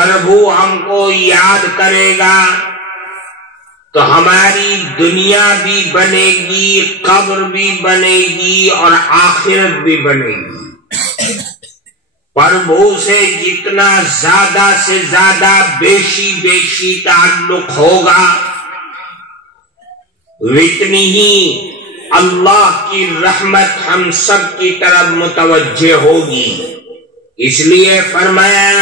پربھو ہم کو یاد کرے گا تو ہماری دنیا بھی بنے گی، قبر بھی بنے گی اور آخرت بھی بنے گی۔ پربھو سے جتنا زیادہ سے زیادہ بیشی تعلق ہوگا، اتنی ہی اللہ کی رحمت ہم سب کی طرف متوجہ ہوگی۔ اس لیے فرمایا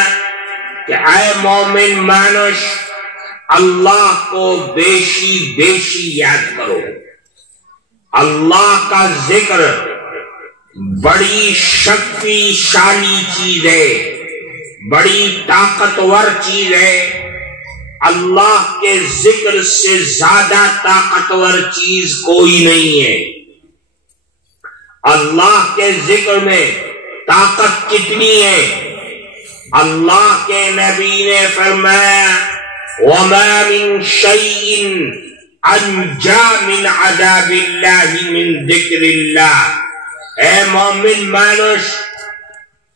کہ اے مومن مانش، اللہ کو بیشی یاد کرو۔ اللہ کا ذکر بڑی شکتیشالی چیز ہے، بڑی طاقتور چیز ہے۔ اللہ کے ذکر سے زیادہ طاقتور چیز کوئی نہیں ہے۔ اللہ کے ذکر میں طاقت کتنی ہے؟ اللہ کے نبی نے فرمایا وَمَا مِن شَيْءٍ أَنْجَى مِنْ عَذَابِ اللَّهِ مِنْ ذِكْرِ اللَّهِ۔ اے مومن مانش،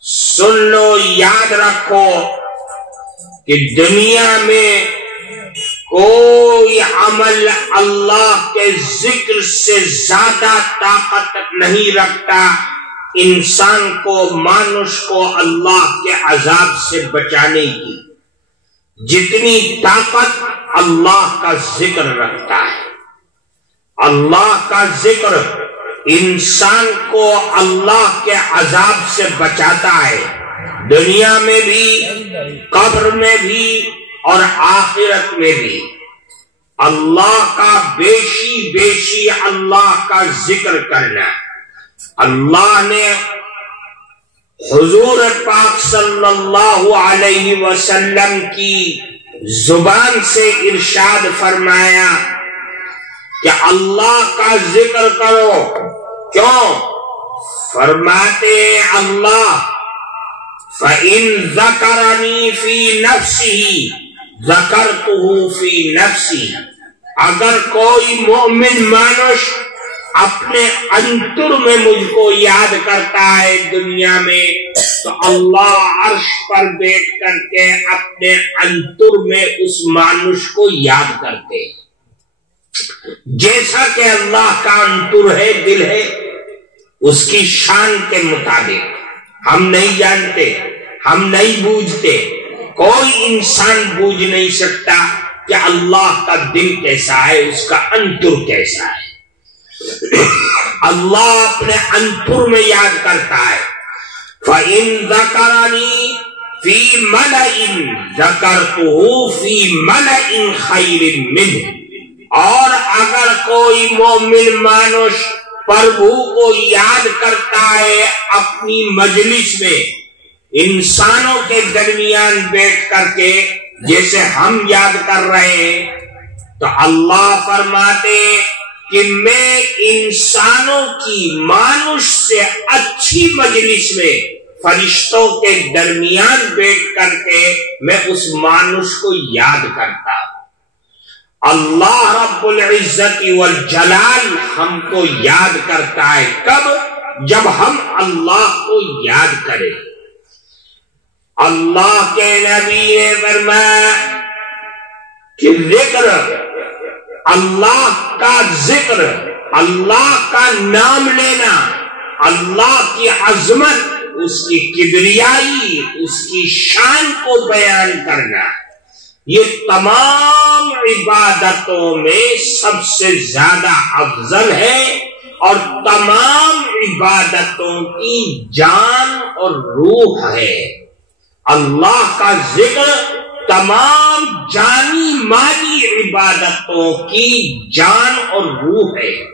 سن لو، یاد رکھو کہ دنیا میں کوئی عمل اللہ کے ذکر سے زیادہ طاقت نہیں رکھتا انسان کو، مانش کو اللہ کے عذاب سے بچانے کی، جتنی طاقت اللہ کا ذکر رکھتا ہے۔ اللہ کا ذکر انسان کو اللہ کے عذاب سے بچاتا ہے، دنیا میں بھی، قبر میں بھی اور آخرت میں بھی۔ اللہ کا بیشی اللہ کا ذکر کرنا۔ اللہ نے حضور پاک صلی اللہ علیہ وسلم کی زبان سے ارشاد فرمایا کہ اللہ کا ذکر کرو۔ کیوں؟ فرماتے اللہ فَإِن ذَكَرَنِي فِي نَفْسِهِ ذَكَرْتُهُ فِي نَفْسِهِ۔ اگر کوئی مومن مانش اپنے انتر میں مجھ کو یاد کرتا ہے دنیا میں، تو اللہ عرش پر بیٹھ کر کے اپنے انتر میں اس مانش کو یاد کرتے ہیں۔ جیسا کہ اللہ کا انتر ہے، دل ہے، اس کی شان کے مطابق ہم نہیں جانتے، ہم نہیں بوجھتے، کوئی انسان بوجھ نہیں سکتا کہ اللہ کا دل کیسا ہے، اس کا انتر کیسا ہے۔ اللہ اپنے انتر میں یاد کرتا ہے۔ فَإِن ذَكَرَنِي فِي مَلَئٍ ذَكَرْتُهُ فِي مَلَئٍ خَيْرٍ مِّنْهُ۔ اور اگر کوئی مومن مانش پربھو کو یاد کرتا ہے اپنی مجلس میں، انسانوں کے درمیان بیٹھ کر کے جیسے ہم یاد کر رہے ہیں، تو اللہ فرماتے کہ میں انسانوں کی مانش سے اچھی مجلس میں فرشتوں کے درمیان بیٹھ کر کے میں اس مانش کو یاد کرتا ہوں۔ اللہ رب العزت والجلال ہم کو یاد کرتا ہے، کب؟ جب ہم اللہ کو یاد کریں۔ اللہ کے نبی نے فرمایا کہ ذکر، اللہ کا ذکر، اللہ کا نام لینا، اللہ کی عظمت، اس کی کبریائی، اس کی شان کو بیان کرنا، یہ تمام عبادتوں میں سب سے زیادہ افضل ہے اور تمام عبادتوں کی جان اور روح ہے۔ اللہ کا ذکر تمام جانی مالی عبادتوں کی جان اور روح ہے۔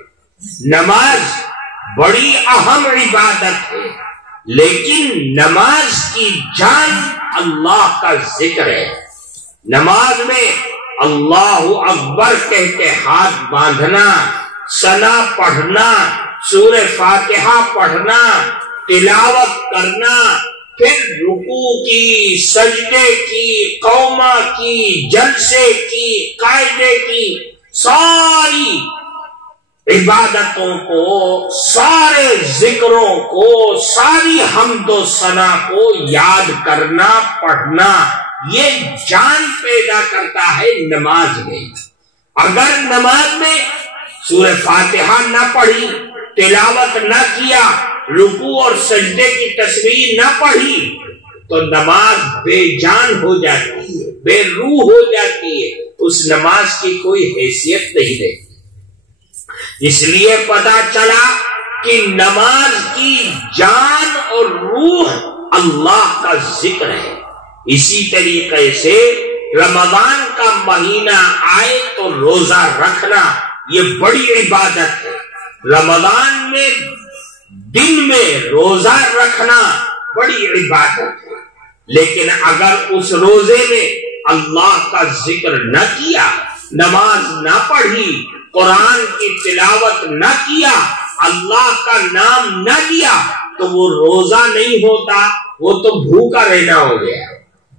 نماز بڑی اہم عبادت ہے، لیکن نماز کی جان اللہ کا ذکر ہے۔ نماز میں اللہ اکبر کہہ کے ہاتھ باندھنا، ثنا پڑھنا، سورہ فاتحہ پڑھنا، تلاوت کرنا، پھر رکوع کی، سجدے کی، قومہ کی، جلسے کی، قاعدے کی، ساری عبادتوں کو، سارے ذکروں کو، ساری حمد و ثنا کو یاد کرنا، پڑھنا، یہ جان پیدا کرتا ہے نماز میں۔ اگر نماز میں سورہ فاتحہ نہ پڑھی، تلاوت نہ کیا، رکوع اور سجدے کی تسبیح نہ پڑھی تو نماز بے جان ہو جاتی ہے، بے روح ہو جاتی ہے، اس نماز کی کوئی حیثیت نہیں رہتی۔ اس لیے پتہ چلا کہ نماز کی جان اور روح اللہ کا ذکر ہے۔ اسی طریقے سے رمضان کا مہینہ آئے تو روزہ رکھنا یہ بڑی عبادت ہے۔ رمضان میں دن میں روزہ رکھنا بڑی عبادت ہے، لیکن اگر اس روزے میں اللہ کا ذکر نہ کیا، نماز نہ پڑھی، قرآن کی تلاوت نہ کیا، اللہ کا نام نہ لیا تو وہ روزہ نہیں ہوتا، وہ تو بھوکا رہنا ہو گیا،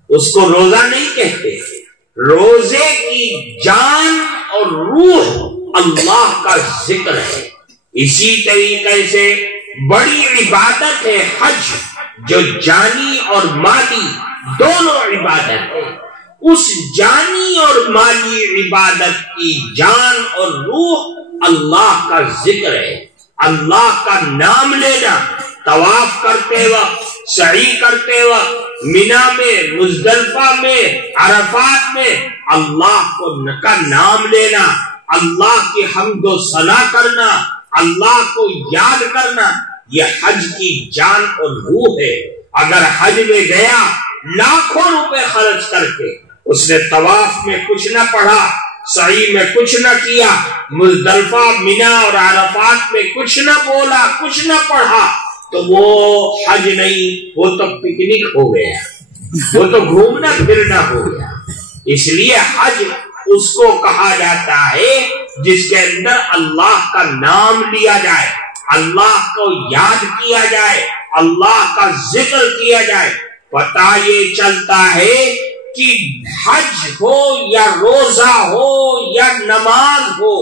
اس کو روزہ نہیں کہتے۔ روزے کی جان اور روح اللہ کا ذکر ہے۔ اسی طریقے سے بڑی عبادت ہے حج، جو جانی اور مالی دونوں عبادت ہے۔ اس جانی اور مالی عبادت کی جان اور روح اللہ کا ذکر ہے، اللہ کا نام لینا، طواف کرتے وقت، سعی کرتے وقت، مینا میں، مزدلفہ میں، عرفات میں اللہ کا نام لینا، اللہ کی حمد و ثنا کرنا، اللہ کو یاد کرنا، یہ حج کی جان اور روح ہے۔ اگر حج میں گیا لاکھوں روپے خرچ کر کے، اس نے طواف میں کچھ نہ پڑھا، سعی میں کچھ نہ کیا، مزدلفہ، مینا اور عرفات میں کچھ نہ بولا، کچھ نہ پڑھا، تو وہ حج نہیں، وہ تو پکنک ہو گیا، وہ تو گھومنا پھرنا ہو گیا۔ اس لیے حج اس کو کہا جاتا ہے جس کے اندر اللہ کا نام لیا جائے، اللہ کو یاد کیا جائے، اللہ کا ذکر کیا جائے۔ پتہ یہ چلتا ہے کہ حج ہو یا روزہ ہو یا نماز ہو،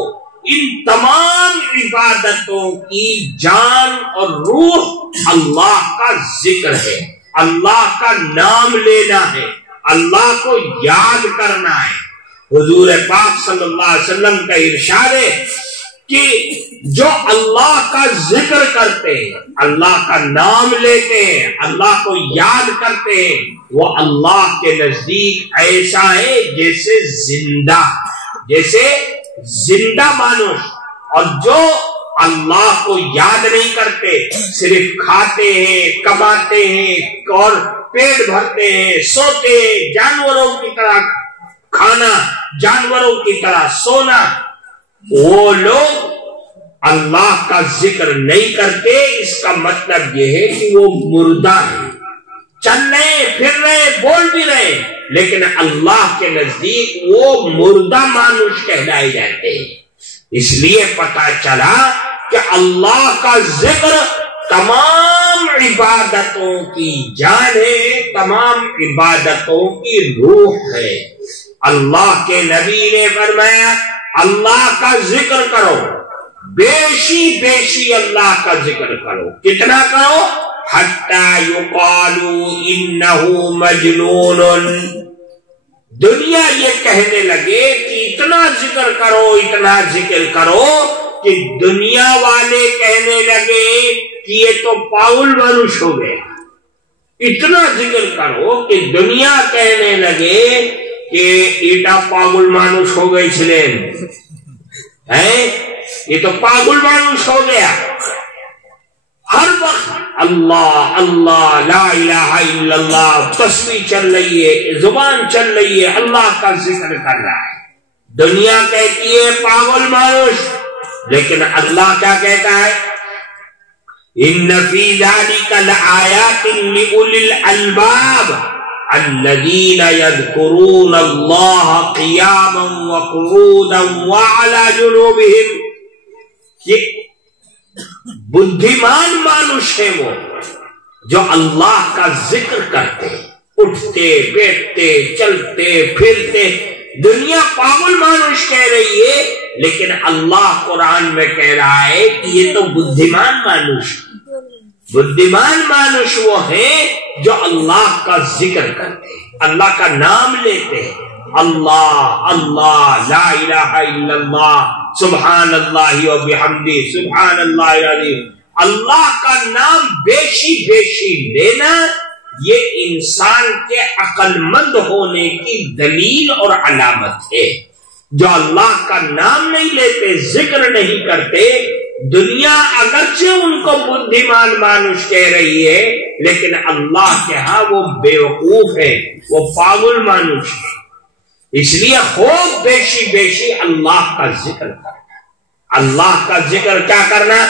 ان تمام عبادتوں کی جان اور روح اللہ کا ذکر ہے، اللہ کا نام لینا ہے، اللہ کو یاد کرنا ہے۔ حضور پاک صلی اللہ علیہ وسلم کا ارشاد ہے کہ جو اللہ کا ذکر کرتے ہیں، اللہ کا نام لیتے ہیں، اللہ کو یاد کرتے ہیں، وہ اللہ کے نزدیک ایسا ہے جیسے زندہ مانوس۔ اور جو اللہ کو یاد نہیں کرتے، صرف کھاتے ہیں، کماتے ہیں اور پیٹ بھرتے ہیں، سوتے ہیں، جانوروں کی طرح کھانا، جانوروں کی طرح سونا، وہ لوگ اللہ کا ذکر نہیں کرتے۔ اس کا مطلب یہ ہے کہ وہ مردہ ہیں، چل رہے، پھر رہے، بول بھی رہے، لیکن اللہ کے نزدیک وہ مردہ مانوس کہلائے جاتے ہیں۔ اس لیے پتہ چلا کہ اللہ کا ذکر تمام عبادتوں کی جان ہے، تمام عبادتوں کی روح ہے۔ اللہ کے نبی نے فرمایا اللہ کا ذکر کرو، بیشی بیشی اللہ کا ذکر کرو۔ کتنا کرو؟ حتی یقالوا انہ مجنون، دنیا یہ کہنے لگے کہ اتنا ذکر کرو، اتنا ذکر کرو کہ دنیا والے کہنے لگے کہ یہ تو پاگل مانوس ہو گیا۔ اتنا ذکر کرو کہ دنیا کہنے لگے کہ ایٹا پاگل مانوس ہو گئی چلین ہے، یہ تو پاگل مانوس ہو گیا۔ ہر وقت اللہ اللہ، لا الہ الا اللہ، تسبیح چل رہی ہے، زبان چل رہی ہے، اللہ کا ذکر کر رہا ہے۔ دنیا کہتی ہے پاگل مانوس، لیکن اللہ کیا کہتا ہے؟ ان فی ذلک لآیات لأولی الالباب الذین یذکرون اللہ قیاما وقعودا وعلی جنوبہم۔ یہ بدھیمان مانوس ہے وہ جو اللہ کا ذکر کرتے، اٹھتے بیٹھتے چلتے پھرتے۔ دنیا پاگل مانوس کہہ رہی ہے، لیکن اللہ قرآن میں کہہ رہا ہے کہ یہ تو بدھیمان مانوس۔ بدھیمان مانوس وہ ہیں جو اللہ کا ذکر کرتے ہیں۔ اللہ کا نام لیتے ہیں، اللہ اللہ لا الہ الا اللہ سبحان اللہ و بحمدہ سبحان اللہ العظیم، اللہ کا نام بیشی بیشی لینا یہ انسان کے عقل مند ہونے کی دلیل اور علامت ہے۔ جو اللہ کا نام نہیں لیتے، ذکر نہیں کرتے، دنیا اگرچہ ان کو بدھیمان مانوس کہہ رہی ہے، لیکن اللہ کے ہاں وہ بیوقوف ہے، وہ پاگل مانوس ہے۔ اس لیے خوب بیشی بیشی اللہ کا ذکر کرنا۔ اللہ کا ذکر کیا کرنا؟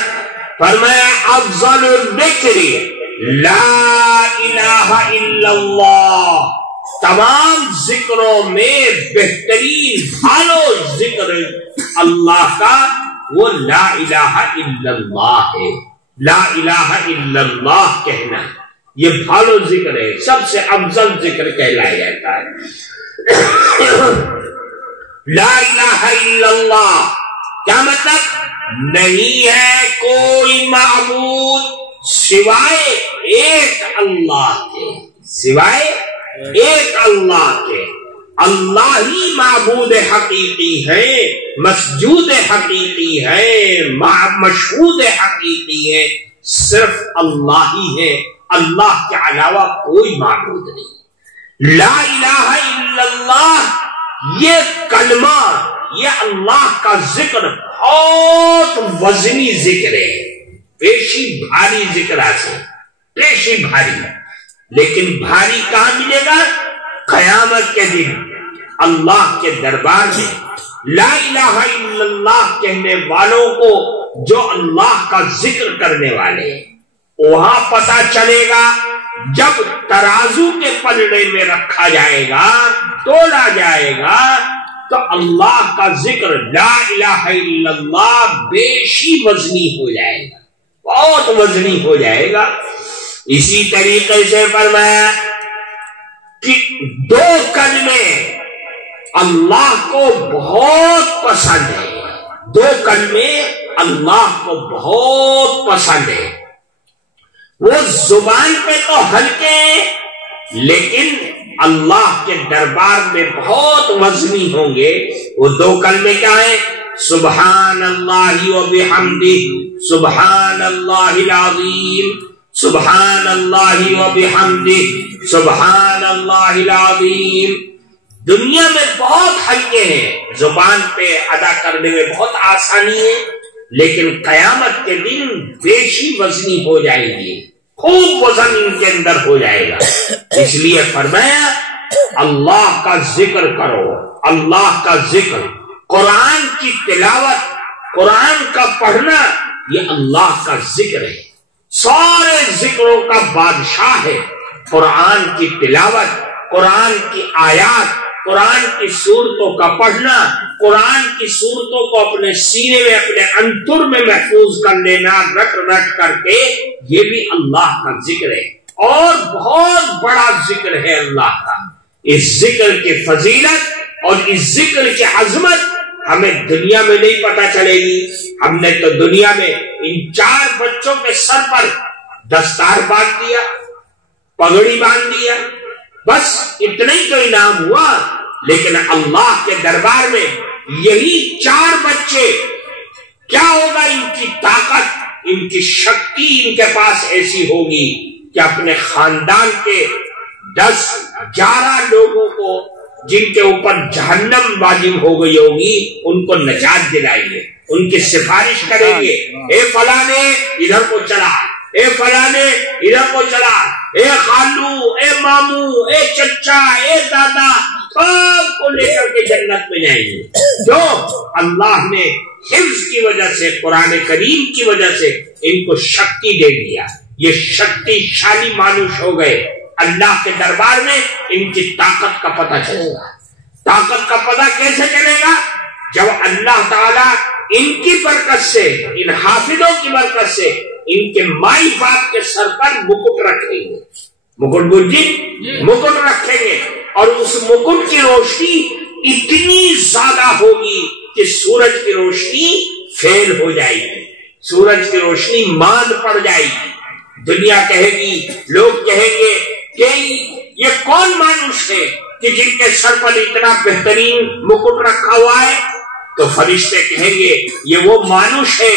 فرمایا افضل الذکر لا الہ الا اللہ، تمام ذکروں میں بہترین بھالو ذکر اللہ کا وہ لا الہ الا اللہ ہے۔ لا الہ الا اللہ کہنا یہ بھالو ذکر ہے، سب سے افضل ذکر کہلایا جاتا ہے۔ لا الہ الا اللہ کیا مطلب؟ نہیں ہے کوئی معبود سوائے ایک اللہ کے، سوائے ایک اللہ کے۔ اللہ ہی معبود حقیقی ہے، مسجود حقیقی ہے، مشہود حقیقی ہے، صرف اللہ ہی ہے، اللہ کے علاوہ کوئی معبود نہیں۔ لا الہ الا اللہ یہ کلمہ، یہ اللہ کا ذکر بہت وزنی ذکر ہے، پیشی بھاری ذکر سے، پیشی بھاری، لیکن بھاری کہاں ملے گا؟ قیامت کے دن اللہ کے دربار میں۔ لا الہ الا اللہ کہنے والوں کو، جو اللہ کا ذکر کرنے والے ہیں، وہاں پتا چلے گا جب ترازو کے پلڑے میں رکھا جائے گا، تولا جائے گا، تو اللہ کا ذکر لا الہ الا اللہ بیشی وزنی ہو جائے گا، بہت وزنی ہو جائے گا۔ اسی طریقے سے فرمایا کہ دو کلمے اللہ کو بہت پسند ہے، دو کلمے اللہ کو بہت پسند ہے۔ وہ زبان پہ تو ہلکے لیکن اللہ کے دربار میں بہت وزنی ہوں گے۔ وہ دو کلمے کیا ہیں؟ سبحان اللہ و بحمدہ سبحان اللہ العظیم، سبحان اللہ و بحمدہ سبحان اللہ العظیم۔ دنیا میں بہت ہلکے ہیں، زبان پہ ادا کرنے میں بہت آسانی ہے، لیکن قیامت کے دن بیشی وزنی ہو جائے گی، خوب وزن ان کے اندر ہو جائے گا۔ اس لیے فرمایا اللہ کا ذکر کرو، اللہ کا ذکر، قرآن کی تلاوت، قرآن کا پڑھنا یہ اللہ کا ذکر ہے، سارے ذکروں کا بادشاہ ہے۔ قرآن کی تلاوت، قرآن کی آیات، قرآن کی صورتوں کا پڑھنا، قرآن کی صورتوں کو اپنے سینے میں، اپنے انتر میں محفوظ کر لینا، رٹ رٹ کر کے، یہ بھی اللہ کا ذکر ہے، اور بہت بڑا ذکر ہے اللہ کا۔ اس ذکر کی فضیلت اور اس ذکر کی عظمت ہمیں دنیا میں نہیں پتا چلے گی۔ ہم نے تو دنیا میں ان 4 بچوں کے سر پر دستار باندھ دیا، پگڑی باندھ دیا، بس اتنا ہی تو انعام ہوا، لیکن اللہ کے دربار میں یہی 4 بچے، کیا ہوگا ان کی طاقت، ان کی شکتی ان کے پاس ایسی ہوگی کہ اپنے خاندان کے 10-11 لوگوں کو جن کے اوپر جہنم واجب ہو گئی ہوگی ان کو نجات دلائیں گے، ان کی سفارش کریں گے، اے فلانے ادھر کو چلا، اے فلانے ادھر کو چلا، اے خالو، اے مامو، اے چچا، اے دادا، سب کو لے کر کے جنت میں جائیں گے۔ جو اللہ نے حفظ کی وجہ سے، قرآن کریم کی وجہ سے ان کو شکتی دے دیا، یہ شکتی شالی مانوس ہو گئے۔ اللہ کے دربار میں ان کی طاقت کا پتہ چلے گا۔ طاقت کا پتہ کیسے چلے گا؟ جب اللہ تعالیٰ ان کی برکت سے، ان حافظوں کی برکت سے ان کے مائی باپ کے سر پر مکٹ رکھیں گے، مکٹ بجی مکٹ رکھیں گے، اور اس مکٹ کی روشنی اتنی زیادہ ہوگی کہ سورج کی روشنی فیل ہو جائے گی، سورج کی روشنی ماند پڑ جائے گی۔ دنیا کہے گی، لوگ کہیں گے کہ یہ کون مانوس ہے کہ جن کے سر پر اتنا بہترین مکٹ رکھا ہوا ہے؟ تو فرشتے کہیں گے یہ وہ مانوس ہے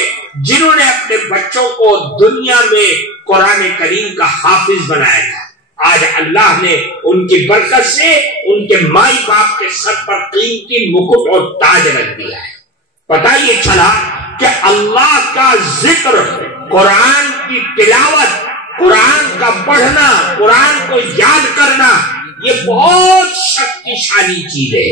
جنہوں نے اپنے بچوں کو دنیا میں قرآن کریم کا حافظ بنایا تھا. آج اللہ نے ان کی برکت سے ان کے مائی باپ کے سر پر قیمتی مکٹ اور تاج رکھ دیا ہے. پتہ یہ چلا کہ اللہ کا ذکر، قرآن کی تلاوت، قرآن کا پڑھنا، قرآن کو یاد کرنا، یہ بہت شکتیشالی چیز ہے.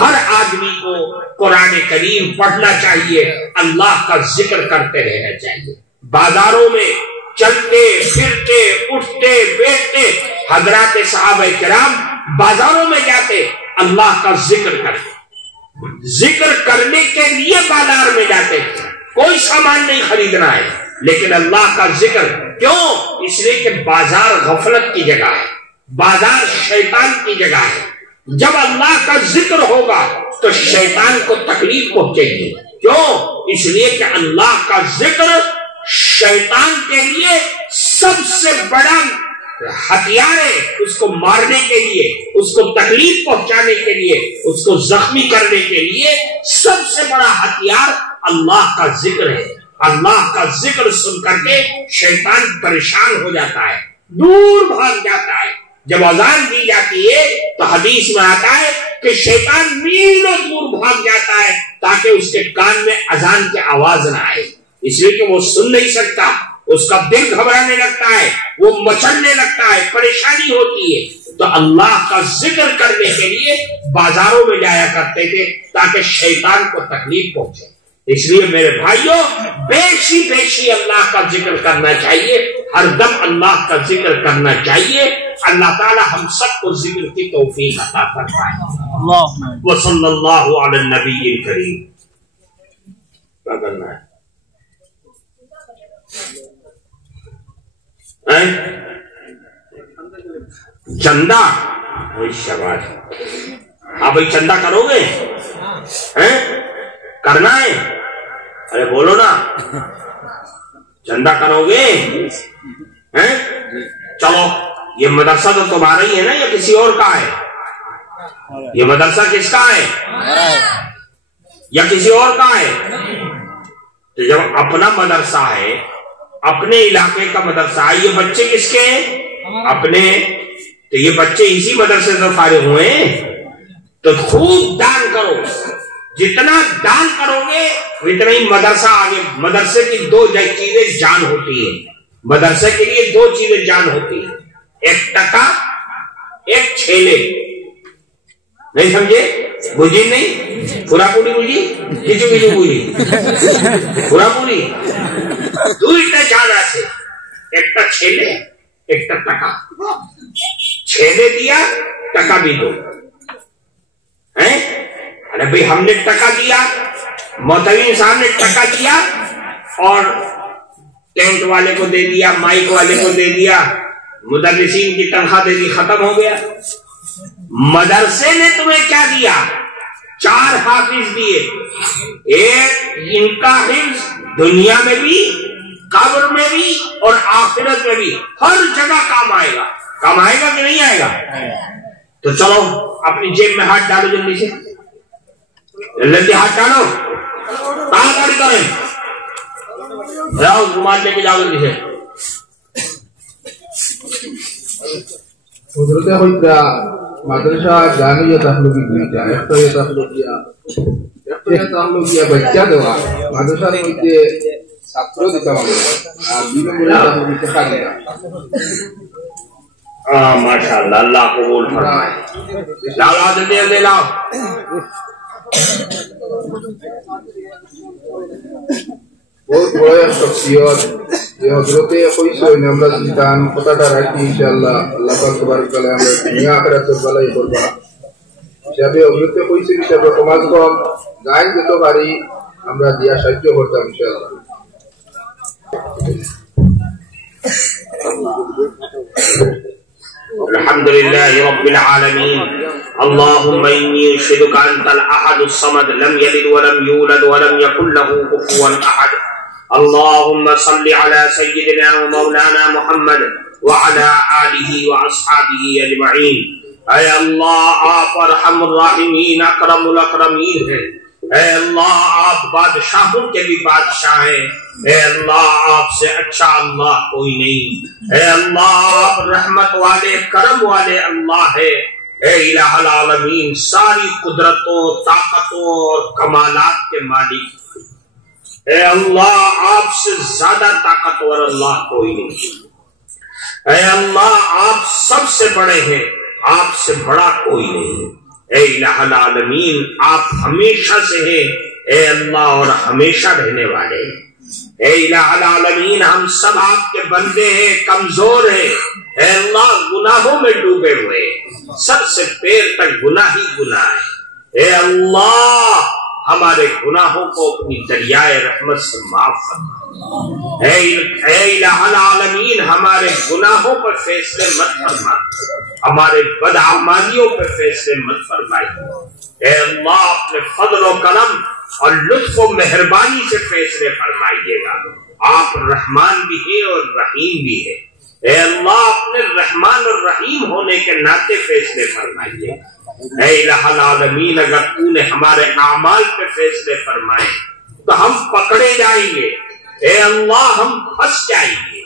ہر آدمی کو قرآن کریم پڑھنا چاہیے، اللہ کا ذکر کرتے رہنا چاہیے. بازاروں میں چلتے پھرتے اٹھتے بیٹھتے حضرات صحابہ کرام بازاروں میں جاتے، اللہ کا ذکر کرتے، ذکر کرنے کے لیے بازار میں جاتے تھے. کوئی سامان نہیں خریدنا ہے لیکن اللہ کا ذکر. کیوں؟ اس لیے کہ بازار غفلت کی جگہ ہے، بازار شیطان کی جگہ ہے. جب اللہ کا ذکر ہوگا تو شیطان کو تکلیف پہنچے گی. کیوں؟ اس لیے کہ اللہ کا ذکر شیطان کے لیے سب سے بڑا ہتھیار ہے. اس کو مارنے کے لیے، اس کو تکلیف پہنچانے کے لیے، اس کو زخمی کرنے کے لیے سب سے بڑا ہتھیار اللہ کا ذکر ہے. اللہ کا ذکر سن کر کے شیطان پریشان ہو جاتا ہے، دور بھاگ جاتا ہے. جب اذان دی جاتی ہے تو حدیث میں آتا ہے کہ شیطان میلوں دور بھاگ جاتا ہے تاکہ اس کے کان میں اذان کی آواز نہ آئے. اس لیے کہ وہ سن نہیں سکتا، اس کا دل گھبرانے لگتا ہے، وہ مچلنے لگتا ہے، پریشانی ہوتی ہے. تو اللہ کا ذکر کرنے کے لیے بازاروں میں جایا کرتے تھے تاکہ شیطان کو تکلیف پہنچے. اس لیے میرے بھائیوں بیشی اللہ کا ذکر کرنا چاہیے، ہر دم اللہ کا ذکر کرنا چاہیے. اللہ تعالی ہم سب کو ذکر کی توفیق عطا فرمائے. وصلی اللہ علی النبی الکریم. کیا کرنا ہے؟ چندہ؟ وہی شباش. ہاں بھائی چندہ کرو گے؟ کرنا ہے؟ ارے بولو نا، چندہ کرو گے؟ چلو یہ مدرسہ تو تمہارا ہی ہے نا یا کسی اور کا ہے؟ یہ مدرسہ کس کا ہے یا کسی اور کا ہے؟ تو جب اپنا مدرسہ ہے، اپنے علاقے کا مدرسہ ہے، یہ بچے کس کے ہیں؟ اپنے. تو یہ بچے اسی مدرسے سے فارغ ہوئے ہیں تو خوب دان کرو. جتنا دان کرو گے اتنا ہی مدرسہ آگے. مدرسے کی دو چیزیں جان ہوتی ہے، مدرسے کے لیے دو چیزیں جان ہوتی ہیں، ایک ٹکا، ایک چھیلے. نہیں سمجھے؟ بجھی نہیں، پورا پوری بجھی، کچو کچو بجھی، پورا پوری دوئیتا جانا سے. ایک تا چھیلے، ایک تا ٹکا. چھیلے دیا، ٹکا بھی دو. ارے بھئی ہم نے ٹکا دیا، محتوین صاحب نے ٹکا دیا اور ٹینٹ والے کو دے دیا، مائک والے کو دے دیا، مدرسین کی تنخواہ دے دی، ختم ہو گیا. مدرسے نے تمہیں کیا دیا؟ 4 حافظ دیے. ایک ان کا حفظ دنیا میں بھی، قبر میں بھی اور آخرت میں بھی، ہر جگہ کام آئے گا. کام آئے گا کہ نہیں آئے گا؟ تو چلو اپنی جیب میں ہاتھ ڈالو، جلدی سے جلدی ہاتھ ڈالو. کہاں گاڑی کریں؟ جاؤ رومال لے کے جاؤ جلدی سے. حضرت ہوتا مدرسہ جامعہ تخلیقیہ تخلیقیہ بچہ দেওয়া মাদ্রাসার মধ্যে ছাত্র দিতে হবে আর বিনামূল্যে তাহলে খালি না. মাশাআল্লাহ, আল্লাহ কবুল ফরমায়. লাও লাও জলদি জলদি লাও. বহুত বড় এক শখসিয়ত যে হযরতে কইছেন আমরা জিতান কথাটা রাখি ইনশাআল্লাহ আল্লাহ পাক তবারক তাআলা আমরা দুনিয়া আখিরাতের ভালাই করবা. যাবে হযরতে কইছেন হিসাবে সমাজ কম গায় যত পারি আমরা দিয়া সাহায্য করতাম ইনশাআল্লাহ. الحمد لله رب العالمين. اللهم إني أشهدك أنت الأحد الصمد لم يلد ولم يولد ولم يكن له كفوا أحد. اللهم صل على سيدنا ومولانا محمد وعلى آلہ واصحابہ اجمعین۔ اے اللہ آپ ارحم الراحمین اکرم الاکرمین ہیں۔ اے اللہ آپ بادشاہوں کے بھی بادشاہ ہیں۔ اے اللہ آپ سے اچھا اللہ کوئی نہیں۔ اے اللہ آپ رحمت والے کرم والے اللہ ہے۔ اے الہ العالمین ساری قدرتوں طاقتوں اور کمالات کے مالک، اے اللہ آپ سے زیادہ طاقتور اللہ کوئی نہیں۔ اے اللہ آپ سب سے بڑے ہیں، آپ سے بڑا کوئی نہیں۔ اے الہ العالمین آپ ہمیشہ سے ہیں، اے اللہ اور ہمیشہ رہنے والے ہیں۔ اے الہ العالمین ہم سب آپ کے بندے ہیں، کمزور ہیں، اے اللہ گناہوں میں ڈوبے ہوئے، سب سے پیر تک گناہ ہی گناہ ہے۔ اے اللہ ہمارے گناہوں کو اپنی دریائے رحمت سے معاف فرما۔ اے الہ العالمین ہمارے گناہوں پر فیصلے مت فرما، ہمارے بدعمالیوں پر فیصلے مت فرمائیے۔ اے اللہ اپنے فضل و کرم اور لطف و مہربانی سے فیصلے فرمائیے گا۔ آپ رحمان بھی ہیں اور رحیم بھی ہیں۔ اے اللہ اپنے رحمان اور رحیم ہونے کے ناطے فیصلے فرمائیے۔ اے الہ العالمین اگر تو نے ہمارے اعمال پہ فیصلے فرمائے تو ہم پکڑے جائیں گے، اے اللہ ہم پھنس جائیں گے،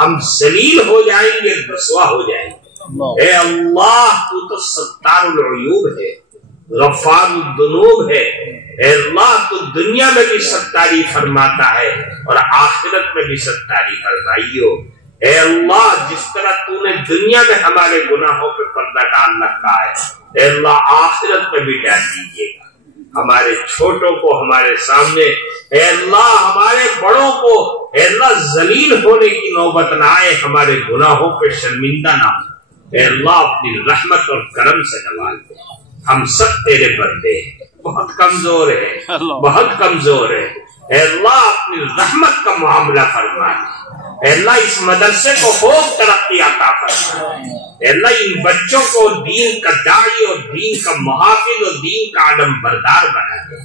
ہم ذلیل ہو جائیں گے، رسوا ہو جائیں گے۔ اے اللہ تو ستار العیوب ہے، غفار الذنوب ہے۔ اے اللہ تو دنیا میں بھی ستاری فرماتا ہے اور آخرت میں بھی ستاری فرمائیو۔ اے اللہ جس طرح تو نے دنیا میں ہمارے گناہوں پہ پردہ ڈال رکھا ہے، اے اللہ آخرت میں بھی ڈال دیجیے گا۔ ہمارے چھوٹوں کو ہمارے سامنے، اے اللہ ہمارے بڑوں کو، اے اللہ ذلیل ہونے کی نوبت نہ آئے، ہمارے گناہوں پہ شرمندہ نہ ہو۔ اے اللہ اپنی رحمت اور کرم سے نواز دے۔ ہم سب تیرے بندے ہیں، بہت کمزور ہیں، بہت کمزور ہیں۔ اے اللہ اپنی رحمت کا معاملہ فرما۔ اے اللہ اس مدرسے کو خوب ترقی عطا فرما۔ اے اللہ ان بچوں کو دین کا داعی اور دین کا محافظ اور دین کا علم بردار بنا دے۔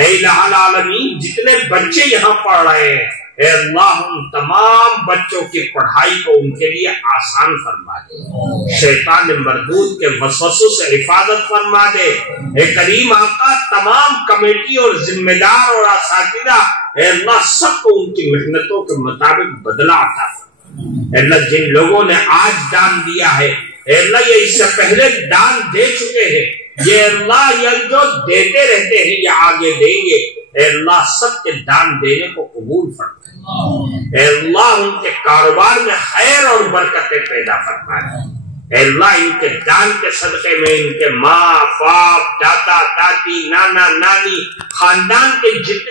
اے الہ العالمین جتنے بچے یہاں پڑھ رہے ہیں، اے اللہ ان تمام بچوں کی پڑھائی کو ان کے لیے آسان فرما دے، شیطان مردود کے وسوسوں سے حفاظت فرما دے۔ اے کریم آقا تمام کمیٹی اور ذمہ دار اور اساتذہ، اے اللہ سب کو ان کی محنتوں کے مطابق بدلہ عطا فرما۔ اے اللہ جن لوگوں نے آج دان دیا ہے، اے اللہ یہ اس سے پہلے دان دے چکے ہیں، یہ اللہ یہ جو دیتے رہتے ہیں یہ آگے دیں گے، اے اللہ سب کے دان دینے کو قبول فرما۔ اے اللہ ان کے کاروبار میں خیر اور برکتیں پیدا فرما۔ اے اللہ ان کے دان کے صدقے میں ان کے ماں باپ دادا دادی نانا نانی خاندان کے جتنے